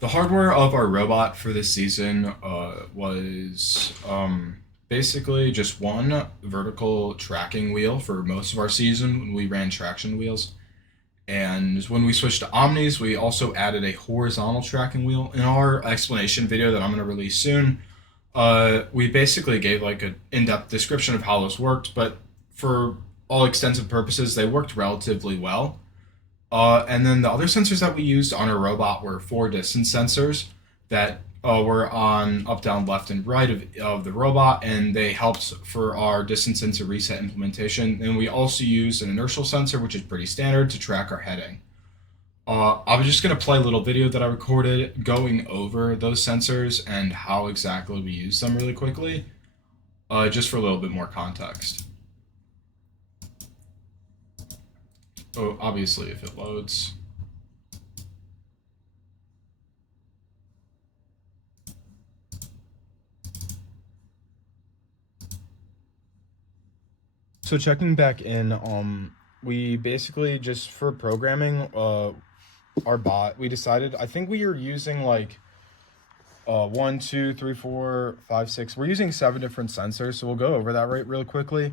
The hardware of our robot for this season was basically just one vertical tracking wheel for most of our season when we ran traction wheels. And when we switched to Omnis, we also added a horizontal tracking wheel. In our explanation video that I'm going to release soon, we basically gave like an in-depth description of how this worked, but for all extensive purposes, they worked relatively well. And then the other sensors that we used on our robot were four distance sensors that were on up, down, left, and right of the robot, and they helped for our distance sensor reset implementation. And we also used an inertial sensor, which is pretty standard, to track our heading. I was just going to play a little video that I recorded going over those sensors and how exactly we use them really quickly, just for a little bit more context. Oh, obviously, if it loads. So checking back in, we basically just for programming, our bot, we decided, I think we are using like, 1, 2, 3, 4, 5, 6. We're using 7 different sensors, so we'll go over that right real quickly.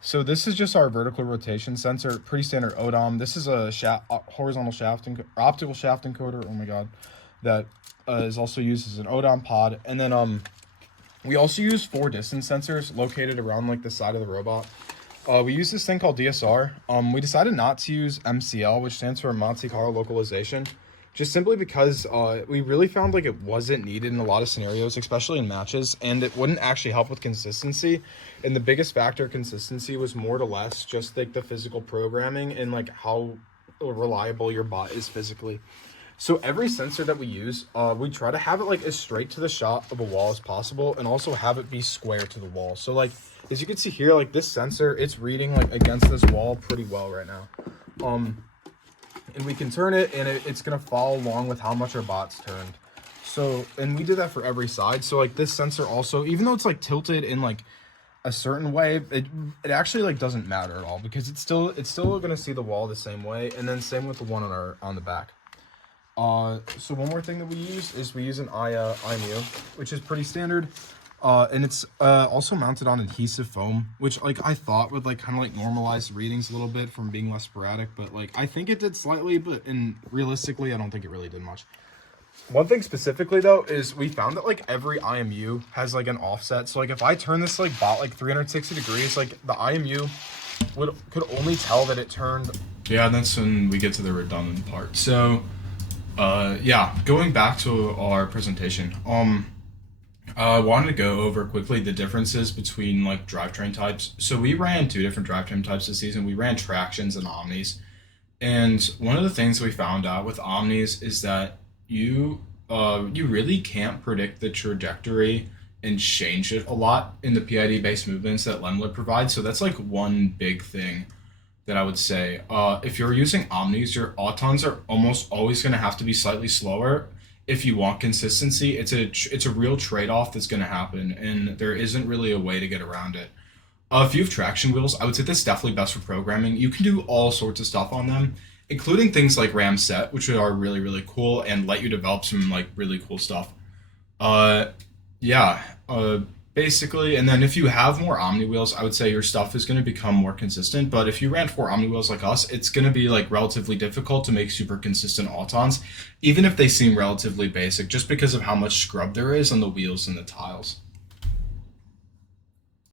So this is just our vertical rotation sensor, pretty standard ODOM. This is a horizontal shaft optical shaft encoder. Oh my god, that is also used as an ODOM pod. And then we also use 4 distance sensors located around like the side of the robot. We use this thing called DSR. We decided not to use MCL, which stands for Monte Carlo localization, just simply because we really found like it wasn't needed in a lot of scenarios, especially in matches, and it wouldn't actually help with consistency. And the biggest factor of consistency was more or less just like the physical programming and like how reliable your bot is physically. So every sensor that we use, we try to have it like as straight to the shot of a wall as possible, and also have it be square to the wall. So like, as you can see here, like this sensor, it's reading like against this wall pretty well right now. And we can turn it, and it's gonna follow along with how much our bot's turned. So, and we did that for every side. So like this sensor also, even though it's like tilted in like a certain way, it actually like doesn't matter at all, because it's still gonna see the wall the same way. And then same with the one on the back. So one more thing that we use is we use an IMU, which is pretty standard. And it's also mounted on adhesive foam, which like I thought would like kind of like normalize readings a little bit from being less sporadic, but like I think it did slightly, but realistically I don't think it really did much. One thing specifically though is we found that like every IMU has like an offset. So like if I turn this like bot like 360 degrees, like the IMU could only tell that it turned. Yeah, that's when we get to the redundant part. So yeah, going back to our presentation, I wanted to go over quickly the differences between like drivetrain types. So we ran 2 different drivetrain types this season. We ran tractions and omnis. And one of the things we found out with omnis is that you really can't predict the trajectory and change it a lot in the PID based movements that Lemlib provides. So that's like one big thing that I would say. If you're using omnis, your autons are almost always going to have to be slightly slower if you want consistency. It's a real trade-off that's going to happen, and there isn't really a way to get around it. If you have traction wheels, I would say that's definitely best for programming. You can do all sorts of stuff on them, including things like RAM set, which are really, really cool and let you develop some like really cool stuff. Uh, yeah, basically, and then if you have more Omni wheels, I would say your stuff is going to become more consistent. But if you ran 4 Omni wheels like us, it's going to be like relatively difficult to make super consistent autons, even if they seem relatively basic, just because of how much scrub there is on the wheels and the tiles.